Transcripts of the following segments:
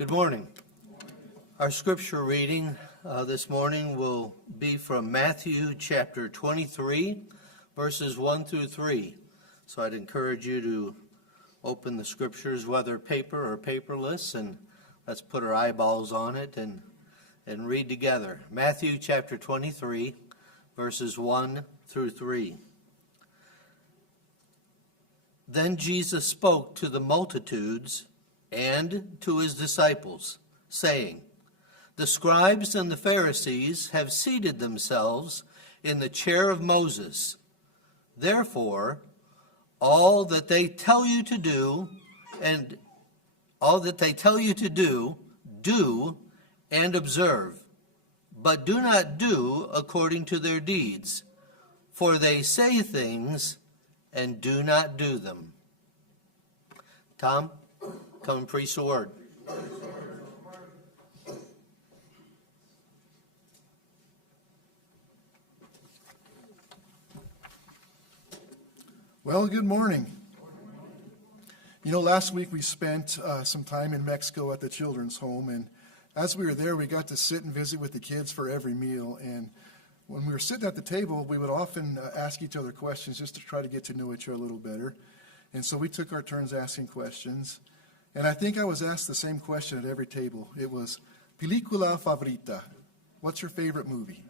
Good morning. Our scripture reading this morning will be from Matthew chapter 23, verses 1 through 3. So I'd encourage you to open the scriptures, whether paper or paperless, and let's put our eyeballs on it and read together. Matthew chapter 23, verses 1 through 3. Then Jesus spoke to the multitudes and to his disciples, saying, "The scribes and the Pharisees have seated themselves in the chair of Moses. Therefore, all that they tell you to do, do and observe, but do not do according to their deeds, for they say things and do not do them." Tom, come and preach the word. Well, good morning. Last week we spent some time in Mexico at the children's home, and as we were there, we got to sit and visit with the kids for every meal. And when we were sitting at the table, we would often ask each other questions just to try to get to know each other a little better. And so we took our turns asking questions. And I think I was asked the same question at every table. It was, "Película favorita?" What's your favorite movie?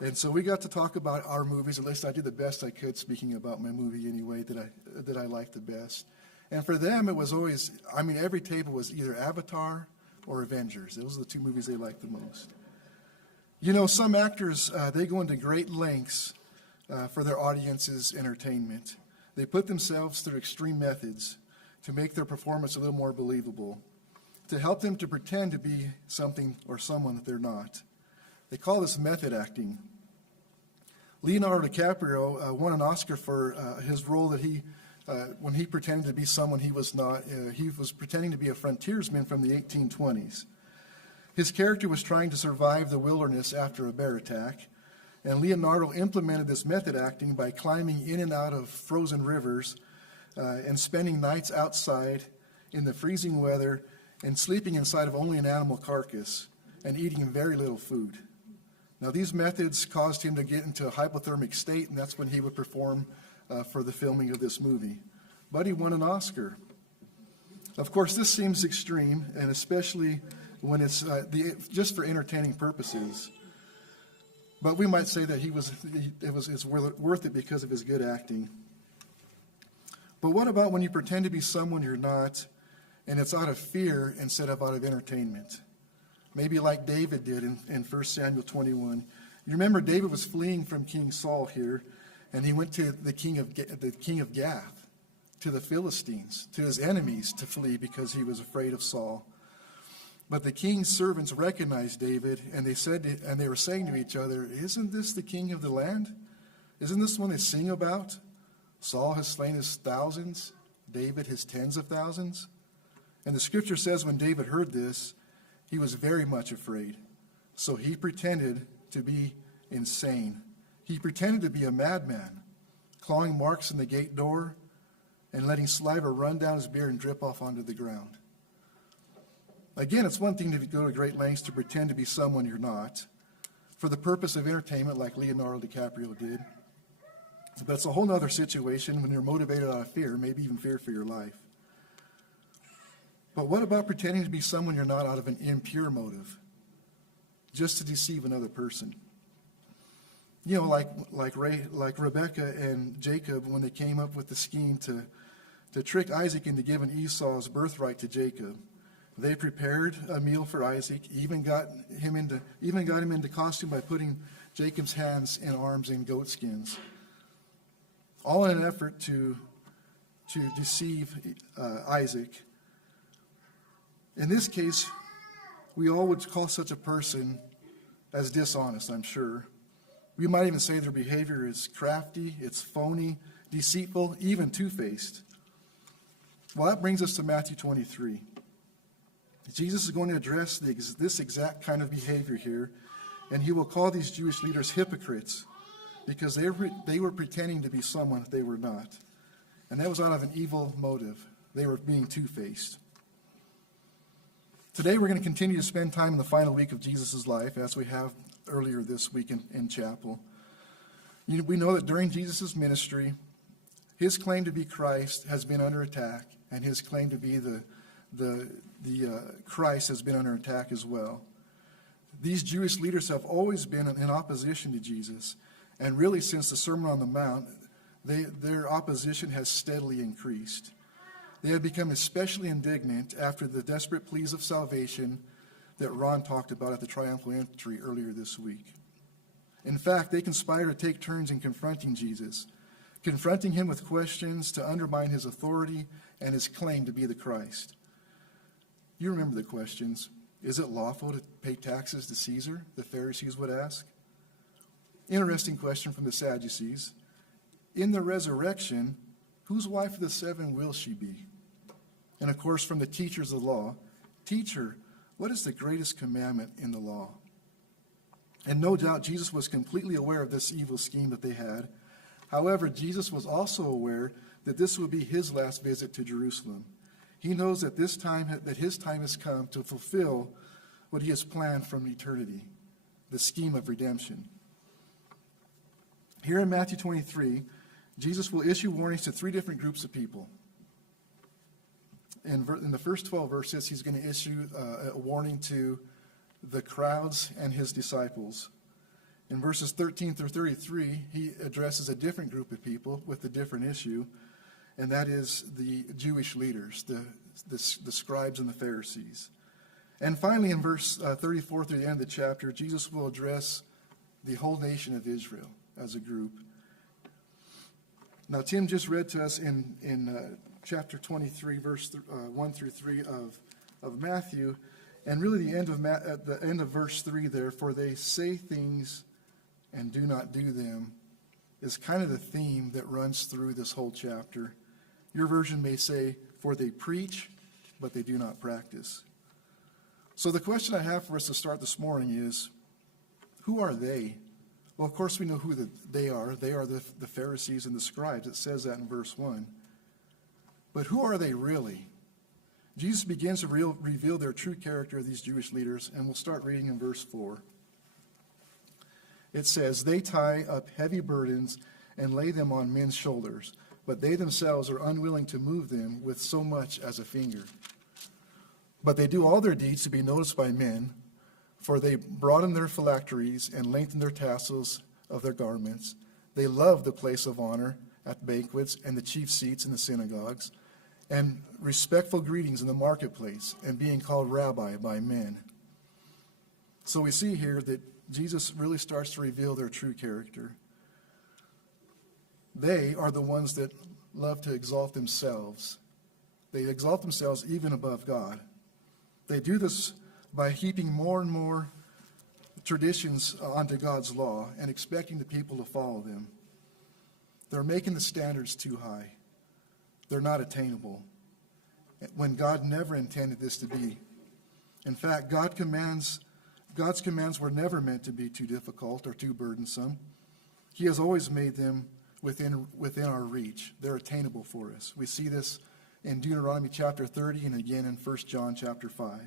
And so we got to talk about our movies. At least I did the best I could, speaking about my movie anyway, that I liked the best. And for them, it was always, every table was either Avatar or Avengers. Those are the two movies they liked the most. Some actors, they go into great lengths for their audience's entertainment. They put themselves through extreme methods to make their performance a little more believable, to help them to pretend to be something or someone that they're not. They call this method acting. Leonardo DiCaprio won an Oscar for his role that when he pretended to be someone he was not. He was pretending to be a frontiersman from the 1820s. His character was trying to survive the wilderness after a bear attack, and Leonardo implemented this method acting by climbing in and out of frozen rivers and spending nights outside in the freezing weather and sleeping inside of only an animal carcass and eating very little food. Now, these methods caused him to get into a hypothermic state, and that's when he would perform for the filming of this movie. But he won an Oscar. Of course, this seems extreme, and especially when it's just for entertaining purposes. But we might say that it's worth it because of his good acting. But what about when you pretend to be someone you're not, and it's out of fear instead of out of entertainment? Maybe like David did in 1 Samuel 21. You remember David was fleeing from King Saul here, and he went to the king of Gath, to the Philistines, to his enemies to flee because he was afraid of Saul. But the king's servants recognized David, and they were saying to each other, "Isn't this the king of the land? Isn't this the one they sing about? Saul has slain his thousands, David his tens of thousands." And the scripture says when David heard this, he was very much afraid. So he pretended to be insane. He pretended to be a madman, clawing marks in the gate door and letting saliva run down his beard and drip off onto the ground. Again, it's one thing to go to great lengths to pretend to be someone you're not for the purpose of entertainment like Leonardo DiCaprio did. But it's a whole other situation when you're motivated out of fear, maybe even fear for your life. But what about pretending to be someone you're not out of an impure motive, just to deceive another person? Like Rebecca and Jacob when they came up with the scheme to trick Isaac into giving Esau's birthright to Jacob. They prepared a meal for Isaac, even got him into costume by putting Jacob's hands and arms in goat skins, all in an effort to deceive Isaac. In this case, we all would call such a person as dishonest, I'm sure. We might even say their behavior is crafty, it's phony, deceitful, even two-faced. Well, that brings us to Matthew 23. Jesus is going to address this exact kind of behavior here, and he will call these Jewish leaders hypocrites because they were pretending to be someone that they were not. And that was out of an evil motive. They were being two-faced. Today we're going to continue to spend time in the final week of Jesus' life, as we have earlier this week in chapel. We know that during Jesus' ministry, his claim to be Christ has been under attack, and his claim to be the Christ has been under attack as well. These Jewish leaders have always been in opposition to Jesus, and really since the Sermon on the Mount, their opposition has steadily increased. They have become especially indignant after the desperate pleas of salvation that Ron talked about at the triumphal entry earlier this week. In fact, they conspire to take turns in confronting Jesus, confronting him with questions to undermine his authority and his claim to be the Christ. You remember the questions. Is it lawful to pay taxes to Caesar? The Pharisees would ask. Interesting question from the Sadducees. In the resurrection, whose wife of the seven will she be? And of course, from the teachers of the law, Teacher, what is the greatest commandment in the law? And no doubt Jesus was completely aware of this evil scheme that they had. However, Jesus was also aware that this would be his last visit to Jerusalem. He knows that his time has come to fulfill what he has planned from eternity, the scheme of redemption. Here in Matthew 23, Jesus will issue warnings to three different groups of people. In the first 12 verses, he's going to issue a warning to the crowds and his disciples. In verses 13 through 33, he addresses a different group of people with a different issue, and that is the Jewish leaders, the scribes and the Pharisees. And finally, in verse 34 through the end of the chapter, Jesus will address the whole nation of Israel as a group. Now, Tim just read to us in chapter 23, verse 1 through 3 of Matthew, and really at the end of verse 3 there, for they say things and do not do them, is kind of the theme that runs through this whole chapter. Your version may say, for they preach, but they do not practice. So the question I have for us to start this morning is, who are they? Well, of course we know who they are. They are the Pharisees and the scribes. It says that in verse 1. But who are they really? Jesus begins to reveal their true character of these Jewish leaders, and we'll start reading in verse 4. It says, they tie up heavy burdens and lay them on men's shoulders, but they themselves are unwilling to move them with so much as a finger. But they do all their deeds to be noticed by men, for they broaden their phylacteries and lengthen their tassels of their garments. They love the place of honor at banquets and the chief seats in the synagogues, and respectful greetings in the marketplace, and being called rabbi by men. So we see here that Jesus really starts to reveal their true character. They are the ones that love to exalt themselves. They exalt themselves even above God. They do this by heaping more and more traditions onto God's law and expecting the people to follow them. They're making the standards too high. They're not attainable, when God never intended this to be. In fact, God's commands were never meant to be too difficult or too burdensome. He has always made them within our reach. They're attainable for us. We see this in Deuteronomy chapter 30 and again in 1 John chapter 5.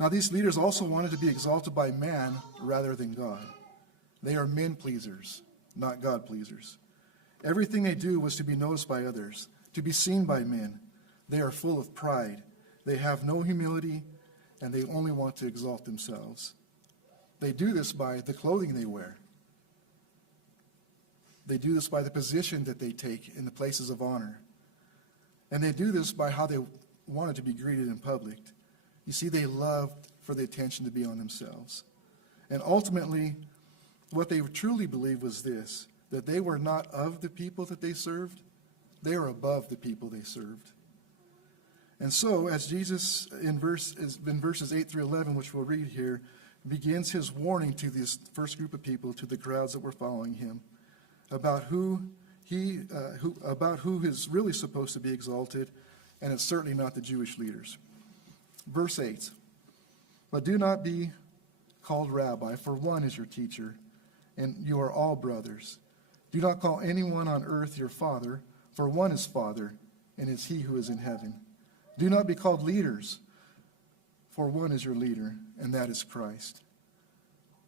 Now, these leaders also wanted to be exalted by man rather than God. They are men pleasers, not God pleasers. Everything they do was to be noticed by others, to be seen by men. They are full of pride. They have no humility, and they only want to exalt themselves. They do this by the clothing they wear. They do this by the position that they take in the places of honor. And they do this by how they wanted to be greeted in public. You see, they loved for the attention to be on themselves. And ultimately, what they truly believed was this, that they were not of the people that they served, they are above the people they served. And so, as Jesus, in verses 8 through 11, which we'll read here, begins his warning to this first group of people, to the crowds that were following him, about who is really supposed to be exalted, and it's certainly not the Jewish leaders. Verse 8, but do not be called rabbi, for one is your teacher, and you are all brothers. Do not call anyone on earth your father, for one is Father, and is he who is in heaven. Do not be called leaders, For one is your leader, and that is Christ.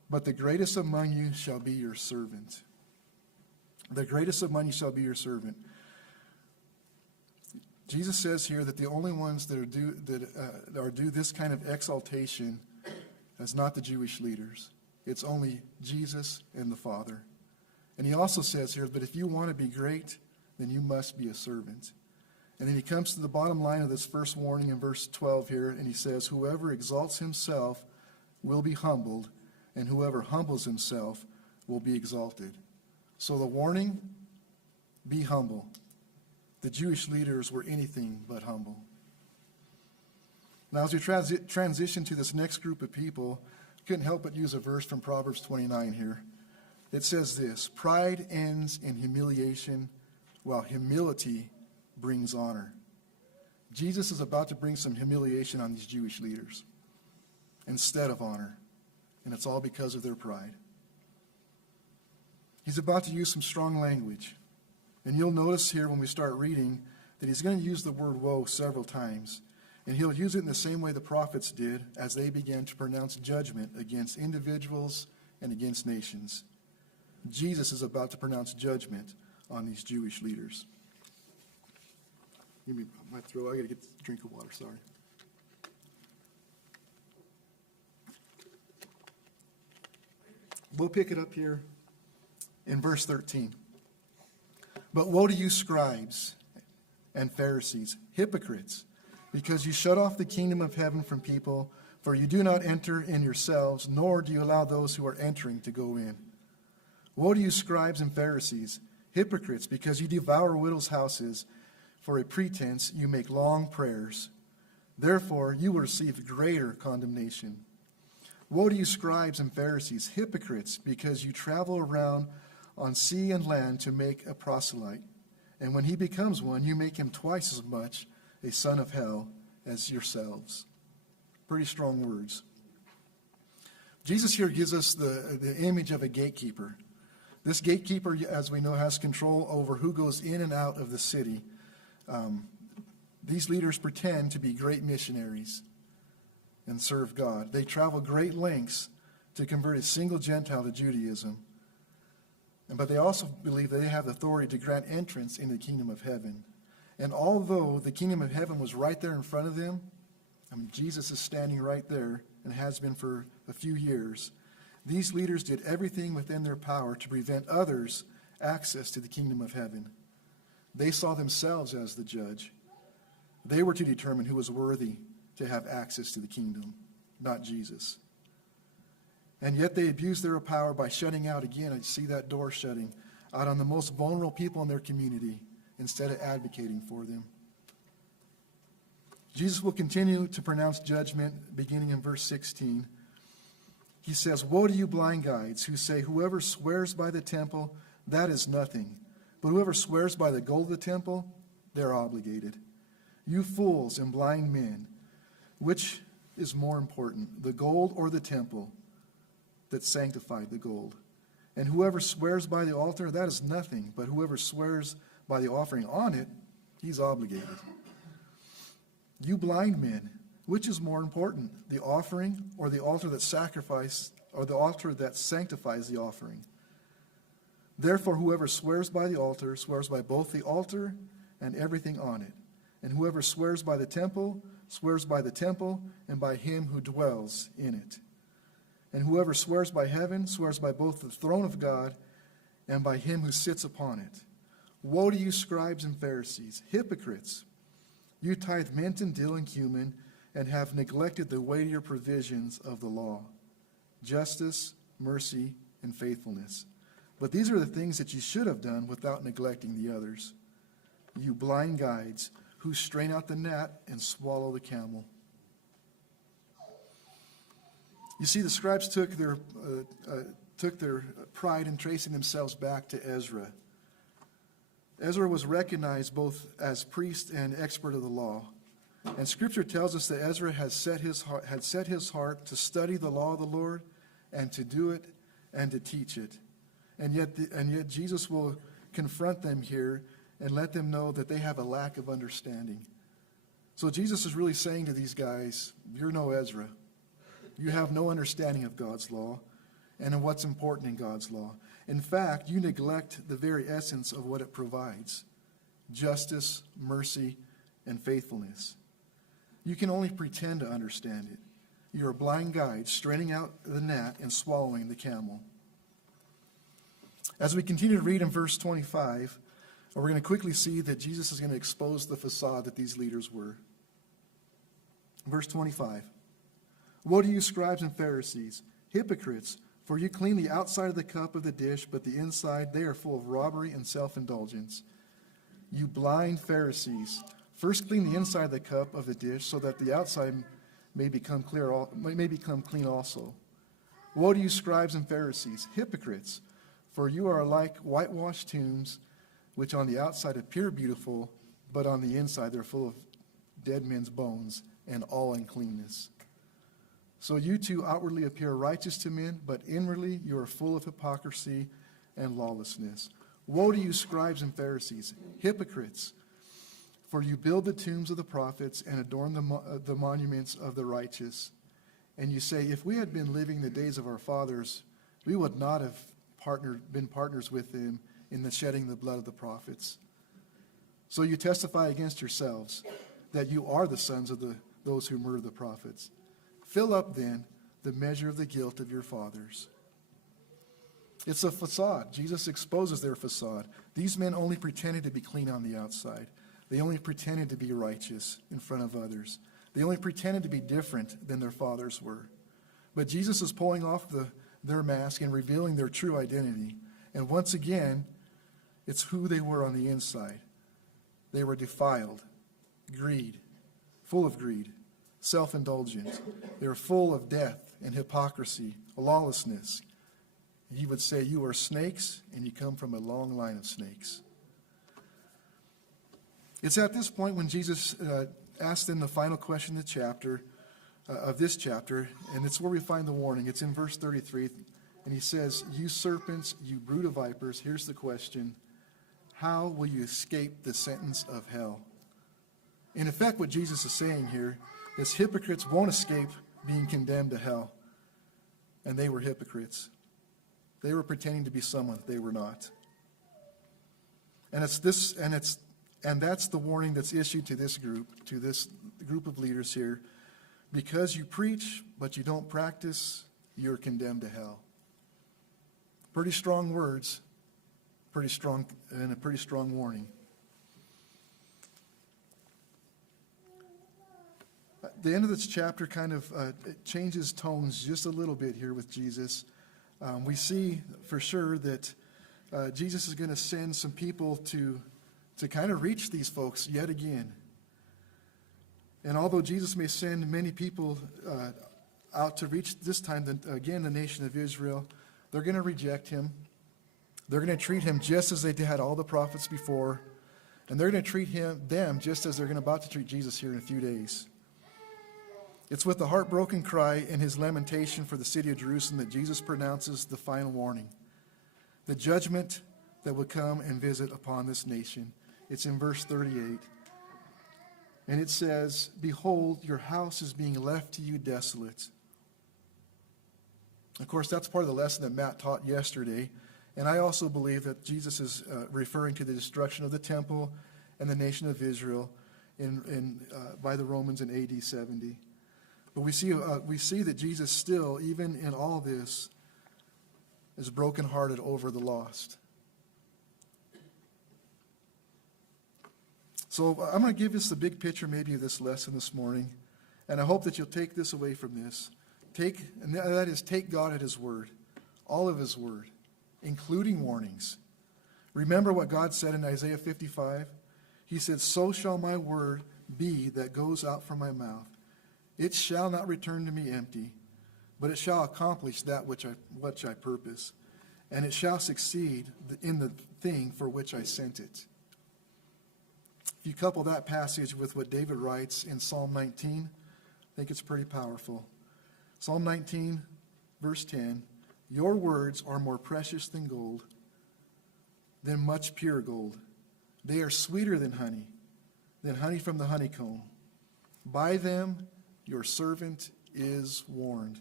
But the greatest among you shall be your servant. The greatest among you shall be your servant. Jesus says here that the only ones that are due this kind of exaltation is not the Jewish leaders. It's only Jesus and the Father. And he also says here, but if you want to be great, then you must be a servant. And then he comes to the bottom line of this first warning in verse 12 here, and he says, whoever exalts himself will be humbled, and whoever humbles himself will be exalted. So the warning, be humble. The Jewish leaders were anything but humble. Now, as we transition to this next group of people, I couldn't help but use a verse from Proverbs 29 here. It says this, pride ends in humiliation, while humility brings honor. Jesus is about to bring some humiliation on these Jewish leaders instead of honor, and it's all because of their pride. He's about to use some strong language. And you'll notice here when we start reading that he's going to use the word woe several times. And he'll use it in the same way the prophets did as they began to pronounce judgment against individuals and against nations. Jesus is about to pronounce judgment on these Jewish leaders. Give me my throat. I got to get a drink of water, sorry. We'll pick it up here in verse 13. But woe to you, scribes and Pharisees, hypocrites, because you shut off the kingdom of heaven from people, for you do not enter in yourselves, nor do you allow those who are entering to go in. Woe to you, scribes and Pharisees, hypocrites, because you devour widows' houses. For a pretense you make long prayers. Therefore you will receive greater condemnation. Woe to you, scribes and Pharisees, hypocrites, because you travel around on sea and land to make a proselyte. And when he becomes one, you make him twice as much a son of hell as yourselves. Pretty strong words. Jesus here gives us the image of a gatekeeper. This gatekeeper, as we know, has control over who goes in and out of the city. These leaders pretend to be great missionaries and serve God. They travel great lengths to convert a single Gentile to Judaism. But they also believe that they have the authority to grant entrance into the kingdom of heaven. And although the kingdom of heaven was right there in front of them, Jesus is standing right there and has been for a few years, these leaders did everything within their power to prevent others access to the kingdom of heaven. They saw themselves as the judge. They were to determine who was worthy to have access to the kingdom, not Jesus. And yet they abused their power by shutting out, again, I see that door shutting, out on the most vulnerable people in their community instead of advocating for them. Jesus will continue to pronounce judgment beginning in verse 16. He says, woe to you blind guides who say, whoever swears by the temple, that is nothing. But whoever swears by the gold of the temple, they're obligated. You fools and blind men, which is more important, the gold or the temple that sanctified the gold? And whoever swears by the altar, that is nothing. But whoever swears by the offering on it, he's obligated. You blind men, which is more important, the offering or the altar that sacrifice, or the altar that sanctifies the offering? Therefore, whoever swears by the altar swears by both the altar and everything on it. And whoever swears by the temple swears by the temple and by him who dwells in it. And whoever swears by heaven swears by both the throne of God and by him who sits upon it. Woe to you, scribes and Pharisees, hypocrites! You tithe mint and dill and cumin, and have neglected the weightier provisions of the law, justice, mercy, and faithfulness. But these are the things that you should have done without neglecting the others. You blind guides who strain out the gnat and swallow the camel. You see, the scribes took their pride in tracing themselves back to Ezra. Ezra was recognized both as priest and expert of the law. And Scripture tells us that Ezra had set his heart to study the law of the Lord and to do it and to teach it. And yet Jesus will confront them here and let them know that they have a lack of understanding. So Jesus is really saying to these guys, you're no Ezra. You have no understanding of God's law and of what's important in God's law. In fact, you neglect the very essence of what it provides: justice, mercy, and faithfulness. You can only pretend to understand it. You're a blind guide, straining out the gnat and swallowing the camel. As we continue to read in verse 25, we're going to quickly see that Jesus is going to expose the facade that these leaders were. Verse 25. Woe to you, scribes and Pharisees, hypocrites, for you clean the outside of the cup of the dish, but the inside they are full of robbery and self-indulgence. You blind Pharisees, first clean the inside of the cup of the dish, so that the outside may become clean also. Woe to you, scribes and Pharisees, hypocrites, for you are like whitewashed tombs, which on the outside appear beautiful, but on the inside they're full of dead men's bones and all uncleanness. So you too outwardly appear righteous to men, but inwardly you are full of hypocrisy and lawlessness. Woe to you, scribes and Pharisees, hypocrites, for you build the tombs of the prophets and adorn the monuments of the righteous. And you say, if we had been living the days of our fathers, we would not have been partners with them in the shedding the blood of the prophets. So you testify against yourselves that you are the sons of those who murder the prophets. Fill up, then, the measure of the guilt of your fathers. It's a facade. Jesus exposes their facade. These men only pretended to be clean on the outside. They only pretended to be righteous in front of others. They only pretended to be different than their fathers were. But Jesus is pulling off their mask and revealing their true identity. And once again, it's who they were on the inside. They were defiled, full of greed, self-indulgent. They were full of death and hypocrisy, lawlessness. He would say, you are snakes, and you come from a long line of snakes. It's at this point when Jesus asked them the final question of this chapter, and it's where we find the warning. It's in verse 33, and he says, you serpents, you brood of vipers, here's the question: how will you escape the sentence of hell? In effect, what Jesus is saying here is hypocrites won't escape being condemned to hell. And they were hypocrites. They were pretending to be someone they were not. And that's the warning that's issued to this group of leaders here. Because you preach, but you don't practice, you're condemned to hell. Pretty strong words, a pretty strong warning. The end of this chapter kind of it changes tones just a little bit here with Jesus. We see for sure that Jesus is going to send some people to kind of reach these folks yet again. And although Jesus may send many people out to reach this time, again, the nation of Israel, they're going to reject him. They're going to treat him just as they had all the prophets before. And they're going to treat them just as they're about to treat Jesus here in a few days. It's with a heartbroken cry and his lamentation for the city of Jerusalem that Jesus pronounces the final warning, the judgment that would come and visit upon this nation. It's in verse 38. And it says, behold, your house is being left to you desolate. Of course, that's part of the lesson that Matt taught yesterday. And I also believe that Jesus is referring to the destruction of the temple and the nation of Israel by the Romans in AD 70. But we see that Jesus still, even in all this, is brokenhearted over the lost. So I'm going to give us the big picture maybe of this lesson this morning, and I hope that you'll take this away from this. Take God at his word, all of his word, including warnings. Remember what God said in Isaiah 55? He said, so shall my word be that goes out from my mouth. It shall not return to me empty, but it shall accomplish that which I purpose, and it shall succeed in the thing for which I sent it. If you couple that passage with what David writes in Psalm 19, I think it's pretty powerful. Psalm 19, verse 10, your words are more precious than gold, than much pure gold. They are sweeter than honey from the honeycomb. By them your servant is warned,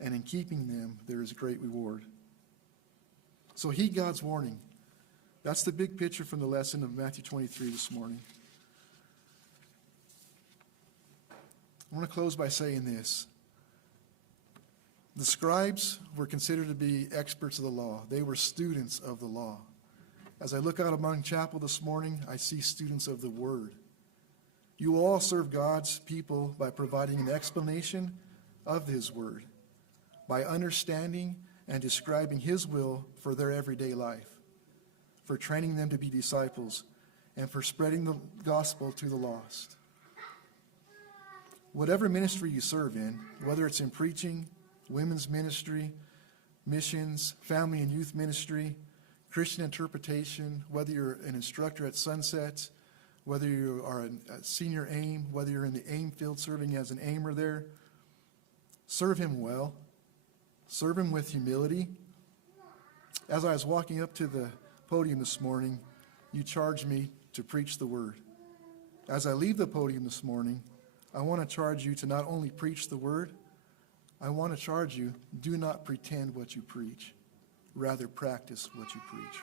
and in keeping them there is great reward. So heed God's warning. That's the big picture from the lesson of Matthew 23 this morning. I want to close by saying this. The scribes were considered to be experts of the law. They were students of the law. As I look out among chapel this morning, I see students of the Word. You will all serve God's people by providing an explanation of His Word, by understanding and describing His will for their everyday life, for training them to be disciples, and for spreading the gospel to the lost. Whatever ministry you serve in, whether it's in preaching, women's ministry, missions, family and youth ministry, Christian interpretation, whether you're an instructor at Sunset, whether you are a senior AIM, whether you're in the AIM field serving as an aimer there, serve Him well. Serve Him with humility. As I was walking up to the podium this morning, you charged me to preach the Word. As I leave the podium this morning, I want to charge you to not only preach the Word, I want to charge you, do not pretend what you preach. Rather, practice what you preach.